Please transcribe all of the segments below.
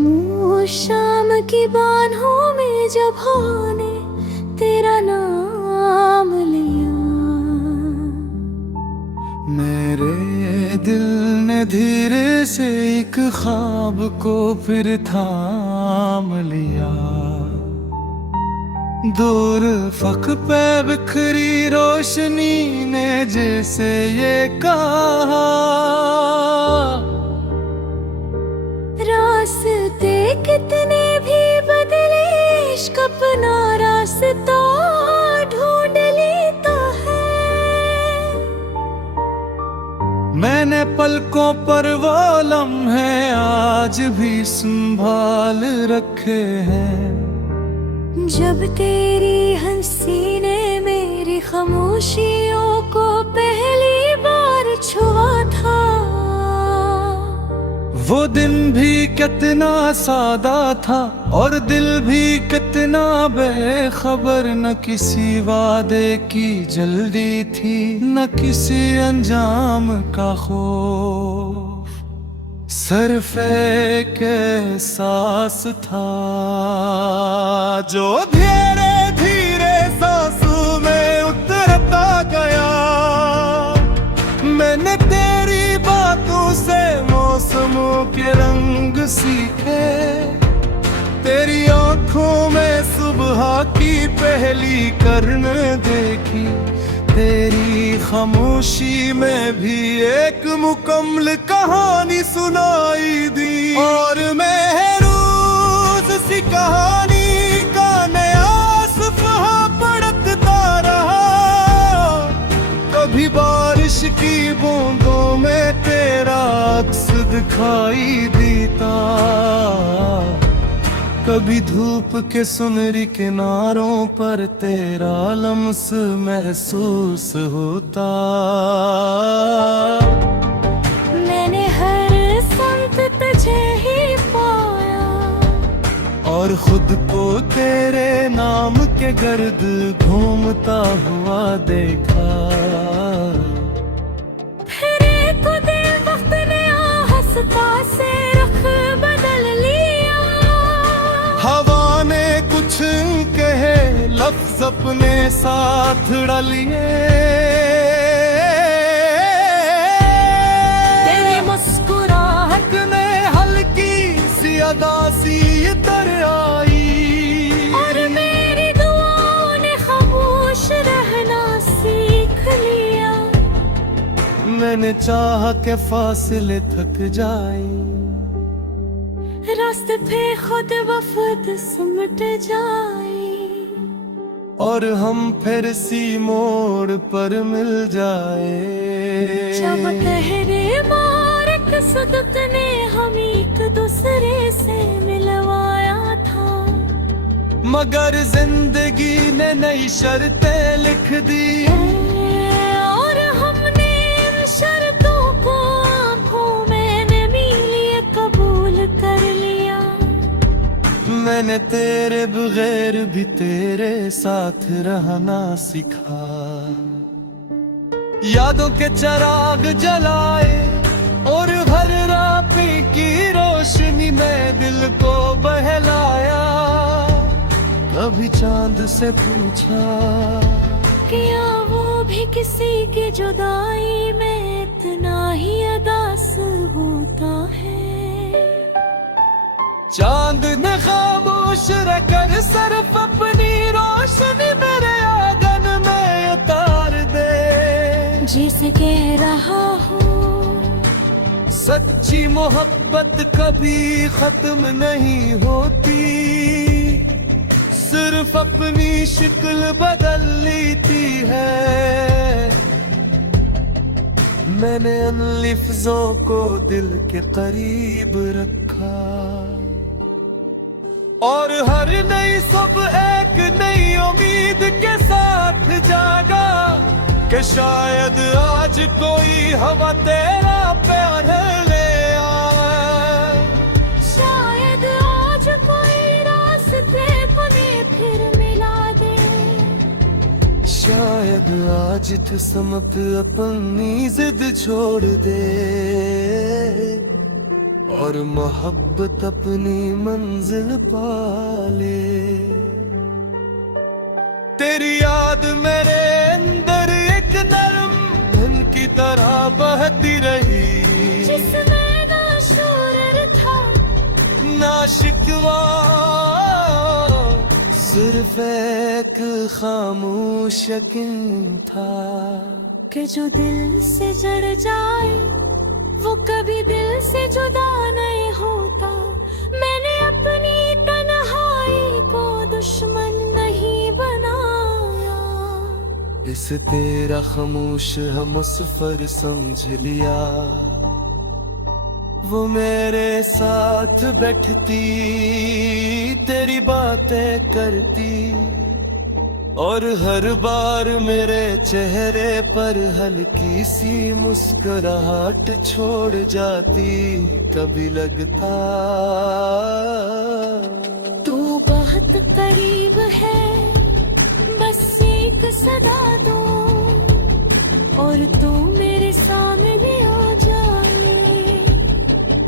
खामोश शाम की बाहों में जब ने तेरा नाम लिया, मेरे दिल ने धीरे से एक ख्वाब को फिर थाम लिया। दूर फक पे बिखरी रोशनी ने जैसे ये कहा, रास्ते कितने भी बदले इश्क अपना रास्ता ढूंढ लेता है। मैंने पलकों पर वो लम्हे आज भी संभाल रखे हैं, जब तेरी हंसी ने मेरी खामोशियों को पहली बार छुआ था। वो दिन भी कितना सादा था और दिल भी कितना बेखबर, न किसी वादे की जल्दी थी न किसी अंजाम का खौफ। सिर्फ एक एहसास था जो धीरे धीरे सांसों में उतरता गया। मैंने तेरी बातों से मौसमों के रंग सीखे, तेरी आंखों में सुबह की पहली किरण देखी। तेरी खामोशी में भी एक मुकम्मल कहानी सुनाई दी, और महरूज सी कहानी का नया सफ़हा पढ़ता रहा। कभी बारिश की बूंदों में तेरा अक्स दिखाई देता, कभी धूप के सुनहरी किनारों पर तेरा लम्स महसूस होता। मैंने हर संत तुझे ही पाया, और खुद को तेरे नाम के गर्द घूमता हुआ देखा। फिर एक दिन वक्त ने हंसता से रुख बदल लिया। हवा ने कुछ कहे लफ्ज अपने साथ डालिए, तेरी मुस्कुराहट ने हल्की सी अदा सी इतर आई, और मेरी दुआओं ने खामोश रहना सीख लिया। मैंने चाहा के फासले थक जाए, रास्ते पे खुद वफद सिमट जाए, और हम फिर सी मोड़ पर मिल जाए। जब तहरे मारक सदक ने हम एक दूसरे से मिलवाया था। मगर जिंदगी ने नई शर्तें लिख दी, और हमने इन शर्तों को आंखों में नमी लिए कबूल कर लिया। मैंने तेरे बगैर भी तेरे साथ रहना सीखा। यादों के चिराग जलाए और हर रात की रोशनी में दिल को बहलाया। कभी चांद से पूछा, क्या वो भी किसी की जुदाई में इतना ही अदास होता है। चांद ने खामोश रहकर सिर्फ अपनी रोशनी मेरे आंगन में उतार दे। जिसे कह रहा हूँ सच्ची मोहब्बत कभी खत्म नहीं होती, सिर्फ अपनी शक्ल बदल लेती है। मैंने उन लफ्जों को दिल के करीब रखा, और हर नई सुबह एक नई उम्मीद के साथ जागा कि शायद आज कोई हवा तेरा प्यार ले आए। शायद आज कोई रास्ते हमें फिर मिला दे। शायद आज तू समत अपनी जिद छोड़ दे और मोहब्बत वक्त अपनी मंजिल पाले। तेरी याद मेरे अंदर एक नरम धन की तरह बहती रही, जिसमें ना शोर था ना शिकवा, सिर्फ एक खामोश यकीन था कि जो दिल से जड़ जाए वो कभी दिल से जुदा नहीं होता। मैंने अपनी तन्हाई को दुश्मन नहीं बनाया। इस तेरा खामोश हम सफर समझ लिया। वो मेरे साथ बैठती, तेरी बातें करती, और हर बार मेरे चेहरे पर हल्की सी मुस्कुराहट छोड़ जाती। कभी लगता तू बहुत करीब है, बस एक सदा दो और तू मेरे सामने आ जाए।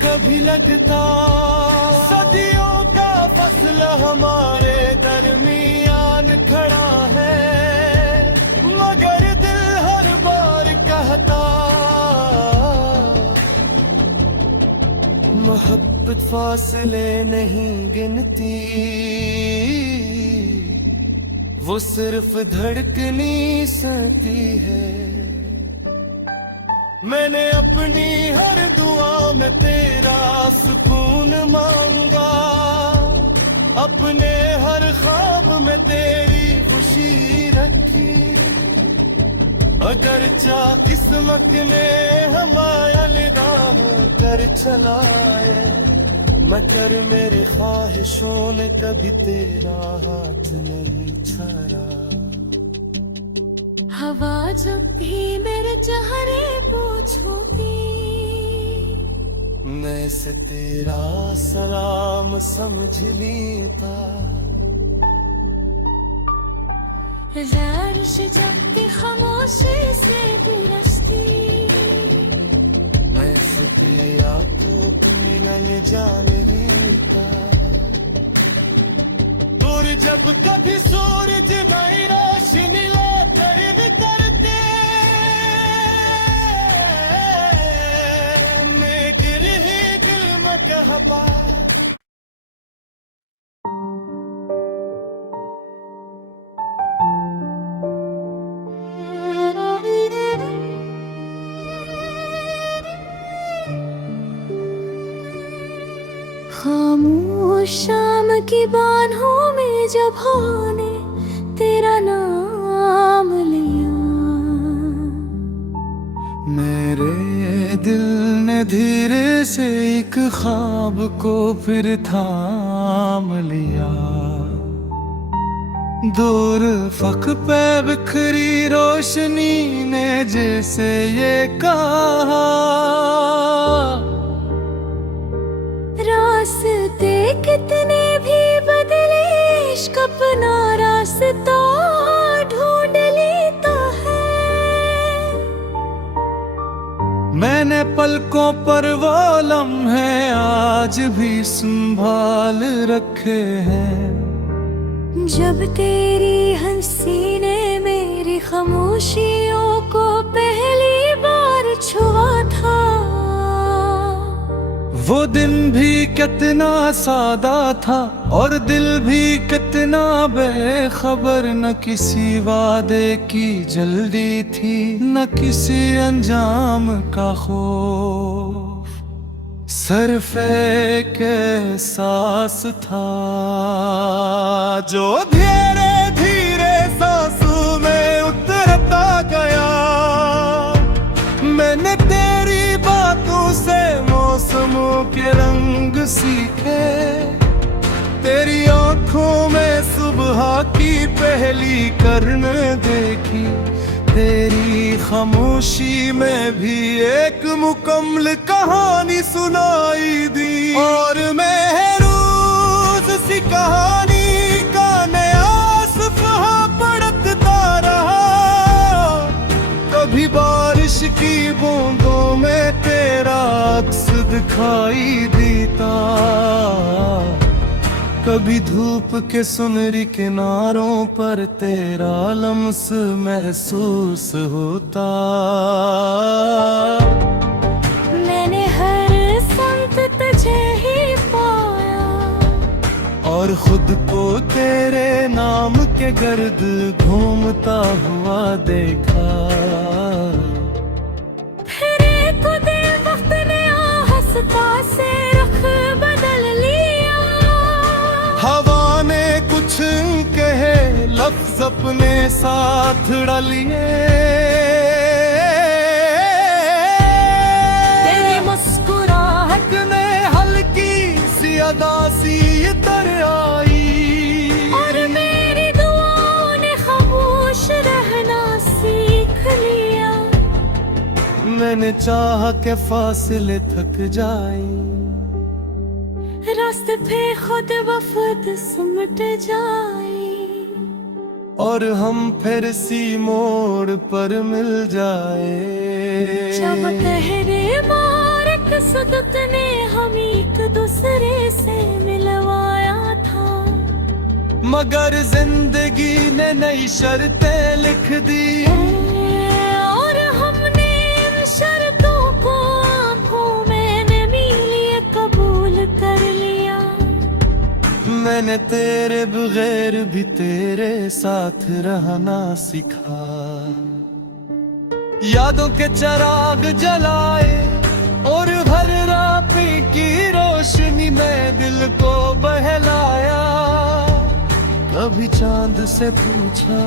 कभी लगता सदियों का फसला हमारे दरमियान खड़ा है, मगर दिल हर बार कहता मोहब्बत फासले नहीं गिनती, वो सिर्फ धड़कनी सहती है। मैंने अपनी हर दुआ में तेरा सुकून मांगा, अपने हर ख्वाब में तेरी खुशी रखी। अगर चाह किस्मत ने हमारा अलविदा कर चलाए, मगर मेरे ख्वाहिशों ने कभी तेरा हाथ नहीं छाड़ा। हवा जब भी मेरे चेहरे को छूती, मैं से तेरा सलाम समझ लेता। ज़ारिश जब भी खामोशी से गुरसती, मैं से तेरा तो न जान लेता। और जब कभी सूरज में रोशनी ला दर्द करते, मैं गिर ही गिर में कहपा। खामोश शाम की बाहों में जब ने तेरा नाम लिया, मेरे दिल ने धीरे से एक ख्वाब को फिर थाम लिया। दूर फक पे बिखरी रोशनी ने जैसे ये कहा, रास्ते कितने भी बदले इश्क अपना रास्ता ढूंढ लेता है। मैंने पलकों पर वो लम्हे आज भी संभाल रखे हैं, जब तेरी हंसी ने मेरी खामोशियों को पहली बार छुआ था। वो दिन भी कितना सादा था और दिल भी कितना बेखबर, न किसी वादे की जल्दी थी न किसी अंजाम का खौफ, सिर्फ एक एहसास था जो धीरे धीरे सांसों में उतरता गया। मैंने तेरी बातों से मौसमों के रंग सीखे, तेरी आंखों में सुबह की पहली किरण देखी, तेरी खामोशी में भी एक मुकम्मल कहानी सुनाई दी। और महरूज सी कहानी का नया सफ़हा पढ़ता रहा, कभी बारिश की बूंदों में तेरा अक्स दिखाई देता, कभी धूप के सुनहरी किनारों पर तेरा लम्स महसूस होता। मैंने हर संत तुझे ही पाया और खुद को तेरे नाम के गर्द घूमता हुआ देखा। फिर एक दिन वक्त ने हंसता से रुख बदल लिया। हवा ने कुछ कहे लफ्ज अपने साथ डालिए। तेरी मुस्कुराहट ने हल्की सी अदा सी तर आई और मेरी दुआओं ने खामोश रहना सीख लिया। मैंने चाहा के फासले थक जाए, रास्ते पे खुद वफद सिमट जाए और हम फिर सी मोड़ पर मिल जाए। जब तेरे मारक सदक ने हम एक दूसरे से मिलवाया था। मगर जिंदगी ने नई शर्तें लिख दी और हमने इन शर्तों को आंखों में नमी लिए कबूल कर लिया। मैंने तेरे बगैर भी तेरे साथ रहना सीखा। यादों के चिराग जलाए और हर रात की रोशनी में दिल को बहलाया। कभी चांद से पूछा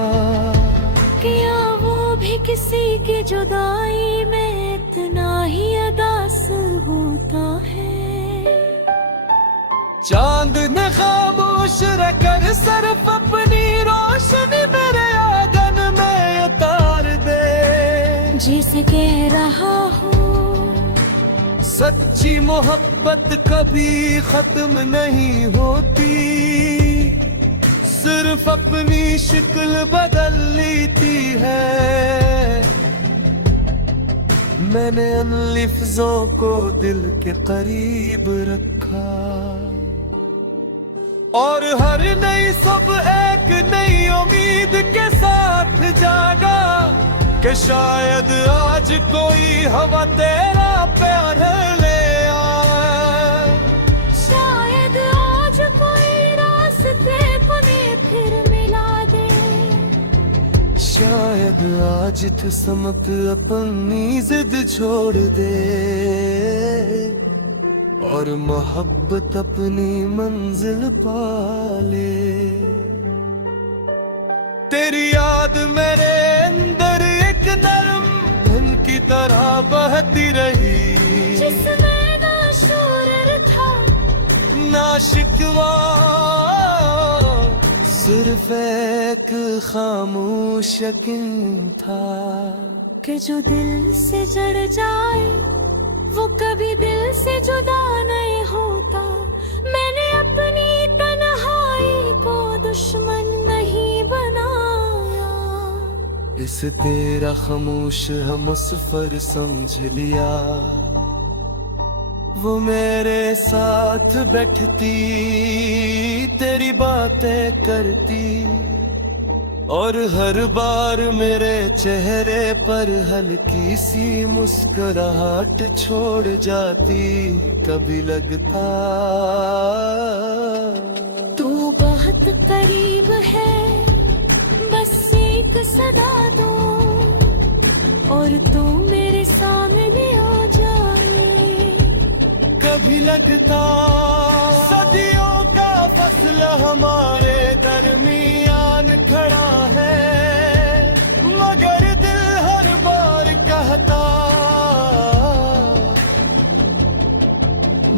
क्या वो भी किसी की जुदाई में इतना ही अदास होता है। चांद ने खामोश रहकर सिर्फ अपनी रोशनी मेरे आंगन में उतार दे। जिसे कह रहा हूँ सच्ची मोहब्बत कभी खत्म नहीं होती, सिर्फ अपनी शक्ल बदल लेती है। मैंने उन लफ्जों को दिल के करीब रखा और हर नई सुबह एक नई उम्मीद के साथ जागा कि शायद आज कोई हवा तेरा प्यार ले आए। शायद आज कोई रास्ते अपने फिर मिला दे। शायद आज समत अपनी जिद छोड़ दे और मोहब्बत अपनी मंजिल पाले। तेरी याद मेरे अंदर एक नरम धन की तरह बहती रही, जिसमें ना शोर था ना शिकवा, सिर्फ एक खामोश यकीन था कि जो दिल से जड़ जाए वो कभी दिल से जुदा नहीं होता। मैंने अपनी तन्हाई को दुश्मन नहीं बनाया। इस तेरा खामोश हम सफर समझ लिया। वो मेरे साथ बैठती तेरी बातें करती और हर बार मेरे चेहरे पर हल्की सी मुस्कुराहट छोड़ जाती। कभी लगता तू बहुत करीब है, बस एक सदा दो और तू मेरे सामने आ जाए। कभी लगता सदियों का फसल हमारे दरमियान खड़ा है, मगर दिल हर बार कहता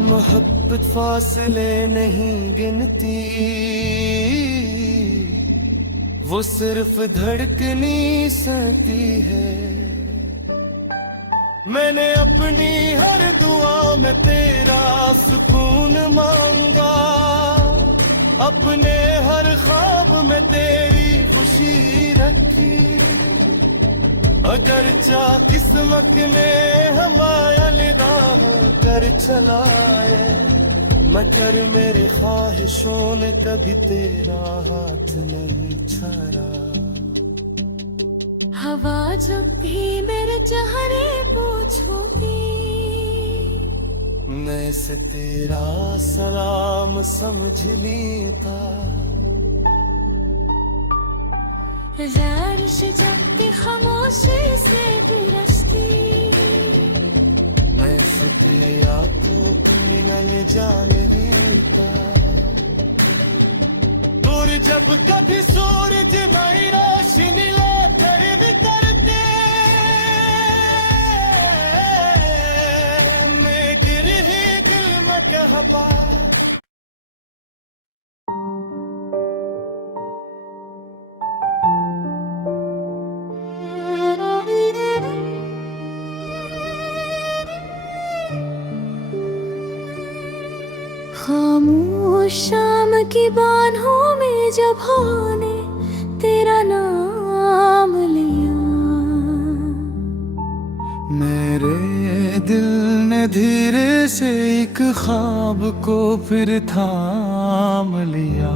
मोहब्बत फासले नहीं गिनती, वो सिर्फ धड़कनी सहती है। मैंने अपनी हर दुआ में तेरा सुकून मांगा, अपने हर ख्वाब में तेरी खुशी रखी। अगर चाह किस्मत ने हमारा राह कर चलाए, मगर मेरे ख्वाहिशों ने कभी तेरा हाथ नहीं छाड़ा। हवा जब भी मेरे चेहरे को छूती, मैं से तेरा सलाम समझ लेता। ज़ारिश जब भी खामोशी से बिरसती, मैं से तेरी आंखों को न जाने देता। और जब कभी सूरज नई रोशनी लेकर बिखरते, मैं गिर ही गिल में कहबा। खामोश शाम की बाहों में जब ने तेरा नाम लिया, मेरे दिल ने धीरे से एक ख्वाब को फिर थाम लिया।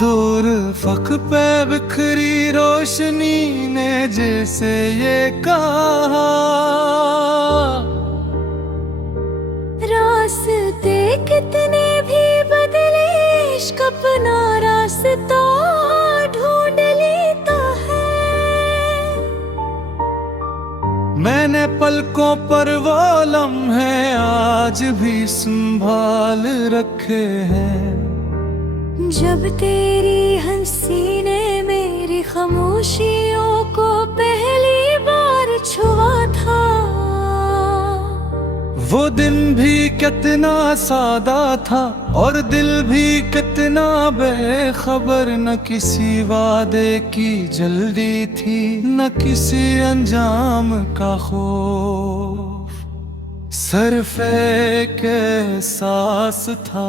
दूर फक पे बिखरी रोशनी ने जैसे ये कहा, रास्ते कितने भी बदले इश्क अपना रास्ता ढूंढ लेता है। मैंने पलकों पर वो लम्हे आज भी संभाल रखे हैं, जब तेरी हंसी ने मेरी खामोशियों को पहली बार छुआ था। वो दिन भी कितना सादा था और दिल भी कितना बेखबर, न किसी वादे की जल्दी थी न किसी अंजाम का खौफ। सिर्फ एक एहसास था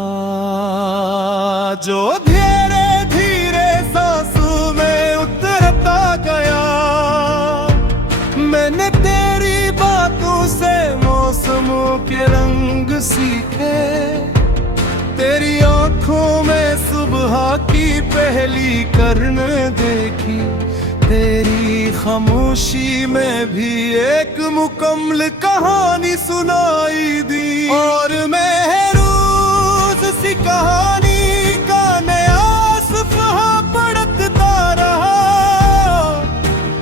जो धीरे धीरे सांसों में उतरता गया। मैंने तेरी बातों से मौसमों के रंग सीखे, तेरी आंखों में सुबह की पहली किरण देखी। तेरी खामोशी में भी एक मुकम्मल कहानी सुनाई दी, और महरूज सी कहानी का नया सफ़हा पढ़ता रहा।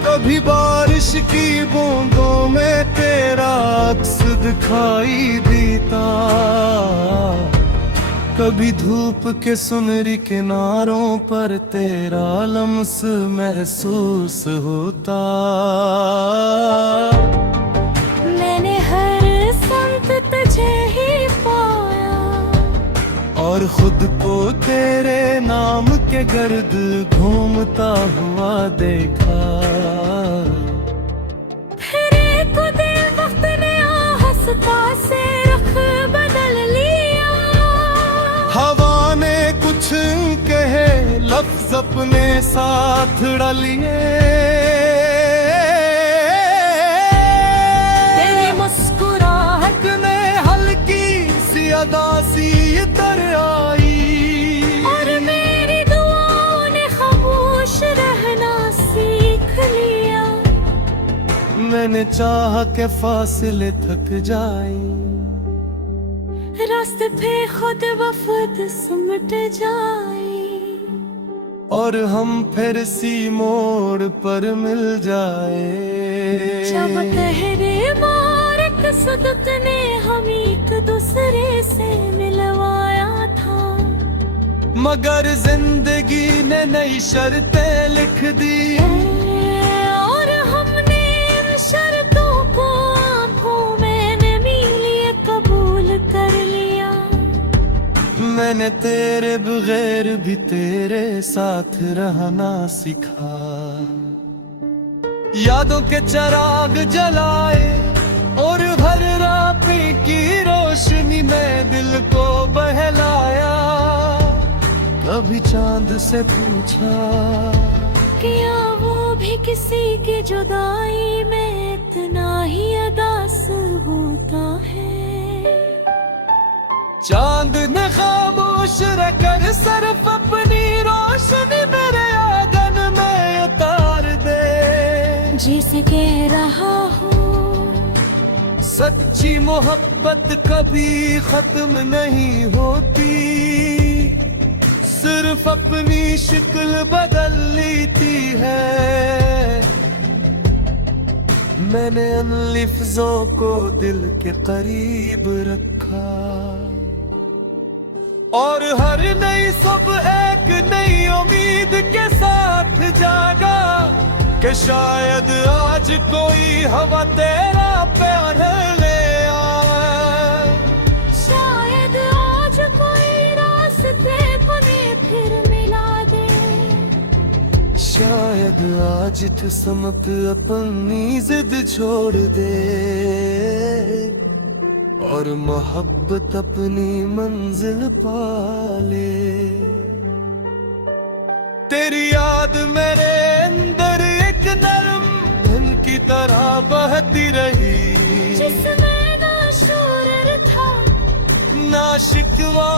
कभी बारिश की बूंदों में तेरा अक्स दिखाई देता, कभी धूप के सुनहरी किनारों पर तेरा लम्स महसूस होता। मैंने हर संत तुझे ही पाया, और खुद को तेरे नाम के गर्द घूमता हुआ देखा। फिर एक दिन वक्त ने हंसता से रुख बदल लिया, हवा ने कुछ कहे लफ्ज अपने साथ डालिए। तेरी मुस्कुराहट ने हल्की सी अदा सी तर आई, और मेरी दुआओं ने खामोश रहना सीख लिया। मैंने चाहा के फासले थक जाए, रास्ते पे खुद वफद सिमट जाए, और हम फिर सी मोड़ पर मिल जाए। जब तेरे मारक सदत ने हम एक दूसरे से मिलवाया था, मगर जिंदगी ने नई शर्तें लिख दी, और हमने इन शर्तों को आंखों में नमी लिए कबूल कर लिया। मैंने तेरे बगैर भी तेरे साथ रहना सीखा। यादों के चिराग जलाए और हर रात की रोशनी में दिल को बहलाया। कभी चांद से पूछा, क्या वो भी किसी की जुदाई में इतना ही अदास होता है? चांद ने खामोश रहकर सिर्फ अपनी रोशनी मेरे आंगन में उतार दे। जिसे कह रहा हूँ सच्ची मोहब्बत कभी खत्म नहीं होती, सिर्फ अपनी शक्ल बदल लेती है। मैंने उन लफ्जों को दिल के करीब रखा और हर नई सुबह एक नई उम्मीद के साथ जागा कि शायद आज कोई हवा तेरा प्यार ले आए। शायद आज कोई रास्ते बने फिर मिला दे। शायद आज किस्मत अपनी जिद छोड़ दे और मोहब्बत अपनी मंजिल पाले। तेरी याद मेरे अंदर एक नरम धन की तरह बहती रही, जिसमें ना शोर था ना शिकवा,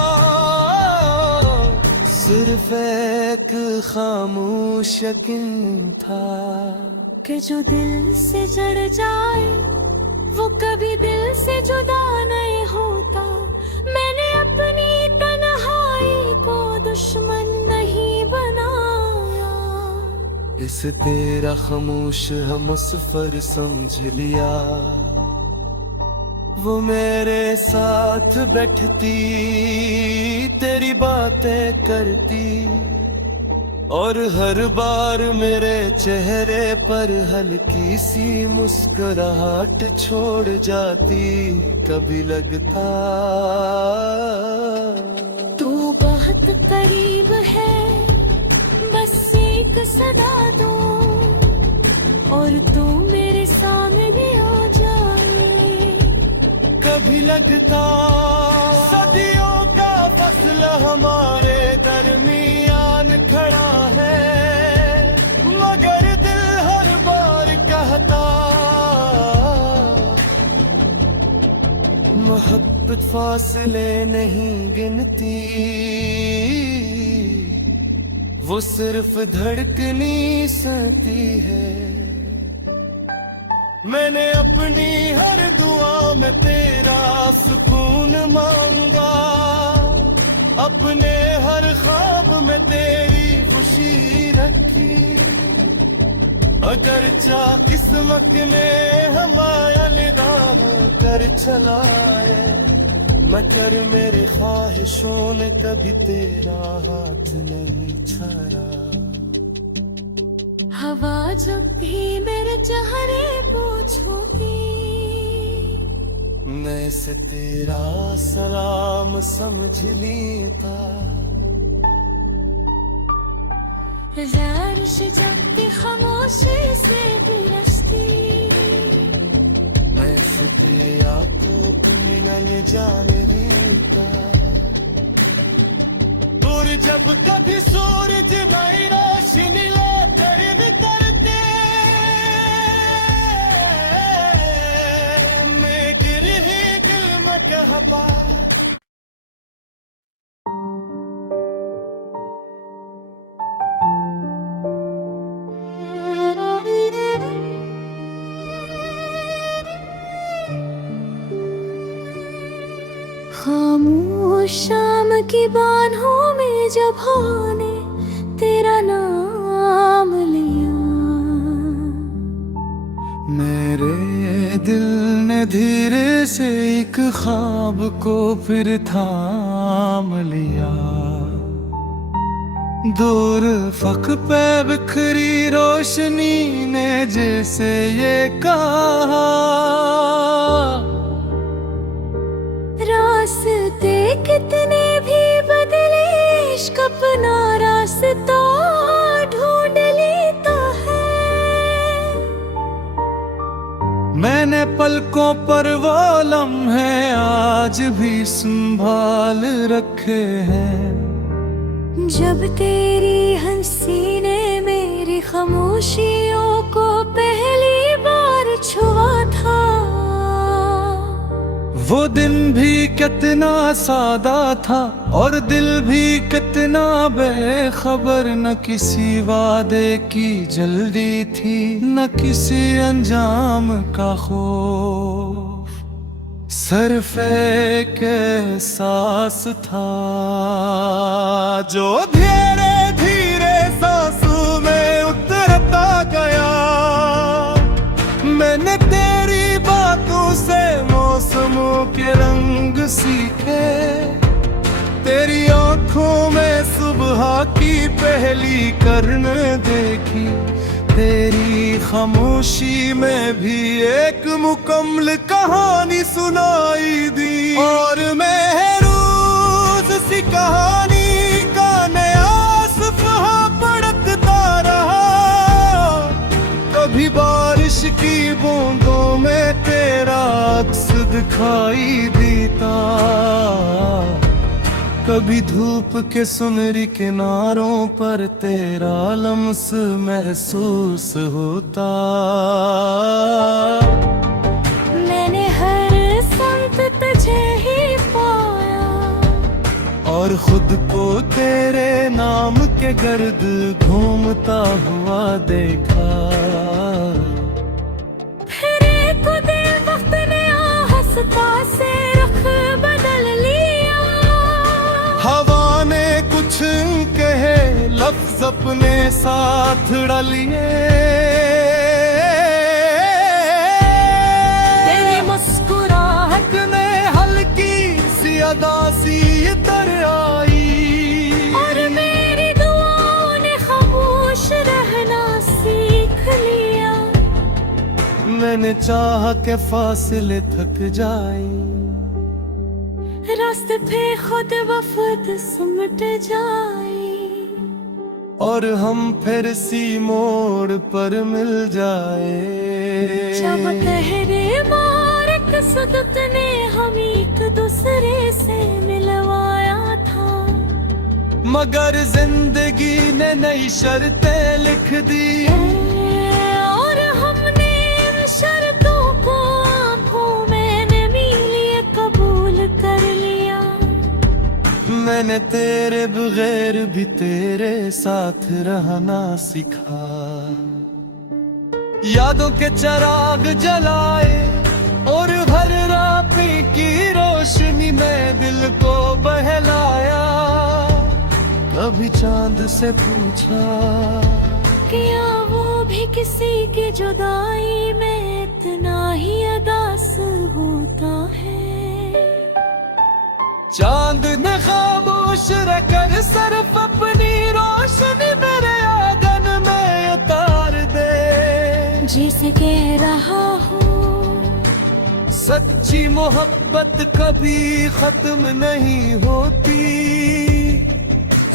सिर्फ एक खामोश यकीन था कि जो दिल से जड़ जाए वो कभी दिल से जुदा नहीं होता। मैंने अपनी तन्हाई को दुश्मन नहीं बनाया। इसे तेरा खामोश हम सफर समझ लिया। वो मेरे साथ बैठती, तेरी बातें करती और हर बार मेरे चेहरे पर हल्की सी मुस्कुराहट छोड़ जाती। कभी लगता तू बहुत करीब है, बस एक सदा दो और तू मेरे सामने आ जाए। कभी लगता सदियों का फसल हमारे दरमियान खड़ा है, मगर दिल हर बार कहता मोहब्बत फासले नहीं गिनती, वो सिर्फ धड़कनी सहती है। मैंने अपनी हर दुआ में तेरा सुकून मांगा, अपने हर ख्वाब में तेरी खुशी रखी। अगर चाह किस्मत ने हमारा निगाह कर चलाए, मगर मेरे ख्वाहिशों ने कभी तेरा हाथ नहीं छाड़ा। हवा जब भी मेरे चेहरे को छूती, मैं से तेरा सलाम समझ लेता। ज़ारिश जब भी खामोशी से पिरसती, मैं से तेरा को मिलन जाने देता। और जब कभी सूरज नई रोशनी ले दर्द करते, मैं गिर ही दिल में कहता। खामोश शाम की बाहों में जब हवा ने तेरा नाम लिया, मेरे दिल ने धीरे से एक ख्वाब को फिर थाम लिया। दूर फक पे बिखरी रोशनी ने जैसे ये कहा, रास्ते कितने भी बदले इश्क अपना रास्ता ढूंढ लेता है। मैंने पलकों पर वो लम्हे आज भी संभाल रखे हैं, जब तेरी हंसी ने मेरी खामोशियों को पहली बार छुआ था। वो दिन भी कितना सादा था और दिल भी कितना बेखबर, न किसी वादे की जल्दी थी न किसी अंजाम का खौफ, सिर्फ एक एहसास था जो धीरे धीरे सांसों में उतरता गया। मैंने तेरी बातों से मौसमों के रंग सीखे, तेरी आंखों में सुबह की पहली किरण देखी, तेरी खामोशी में भी एक मुकम्मल कहानी सुनाई दी। और महरूज सी कहानी का नया सफ़हा पढ़ता रहा, कभी बारिश की बूंदों में तेरा अक्स दिखाई देता, कभी धूप के सुनहरी किनारों पर तेरा लम्स महसूस होता। मैंने हर संत तुझे ही पाया और खुद को तेरे नाम के गर्द घूमता हुआ देखा। फिर एक दिन वक्त ने हंसता से रुख बदल लिया, हवा ने कुछ कहे लफ्ज अपने साथ डालिए, तेरी मुस्कुराहट ने हल्की सी अदा सी तर आई, और मेरी दुआओं ने खामोश रहना सीख लिया। मैंने चाहा के फासले थक जाए, रास्ते पे खुद वफद सिमट जाए, और हम फिर सी मोड़ पर मिल जाए। जब तेरे मारक सदत ने हम एक दूसरे से मिलवाया था, मगर जिंदगी ने नई शर्तें लिख दी, और हमने इन शर्तों को आंखों में नमी लिए कबूल कर लिया। मैंने तेरे बगैर भी तेरे साथ रहना सीखा, यादों के चिराग जलाए और हर रात की रोशनी में दिल को बहलाया। कभी चांद से पूछा क्या वो भी किसी की जुदाई में इतना ही अदास होता है। चांद ने खामोश रहकर सिर्फ अपनी रोशनी मेरे आंगन में उतार दे, जिसे कह रहा हूँ सच्ची मोहब्बत कभी खत्म नहीं होती,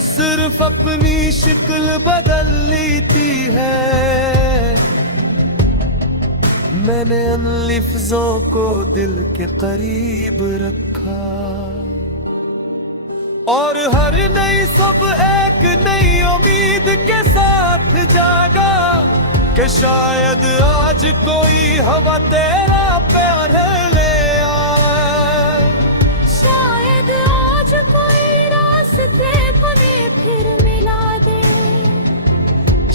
सिर्फ अपनी शक्ल बदल लेती है। मैंने उन लफ्जों को दिल के करीब रखा, और हर नई सुबह एक नई उम्मीद के साथ जागा कि शायद आज कोई हवा तेरा प्यार ले आए, शायद आज कोई रास्ते बने फिर मिला दे,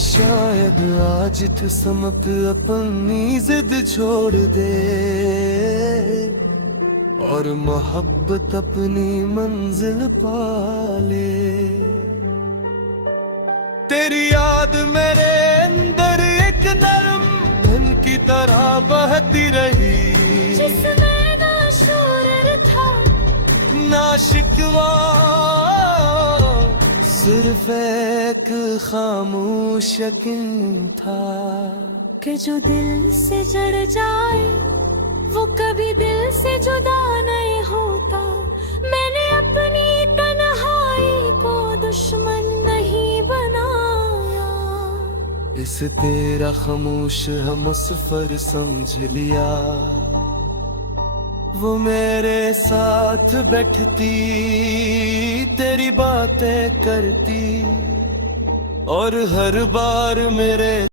शायद आज तू समत अपनी जिद छोड़ दे, और मोहब्बत अपनी मंजिल पाले। तेरी याद मेरे अंदर एक नरम धन की तरह बहती रही, जिसमें ना शोर था ना शिकवा, सिर्फ एक खामोश यकीन था कि जो दिल से जड़ जाए वो कभी दिल से जुदा नहीं होता। मैंने अपनी तन्हाई को दुश्मन नहीं बनाया, इस तेरा खामोश हम सफर समझ लिया। वो मेरे साथ बैठती, तेरी बातें करती, और हर बार मेरे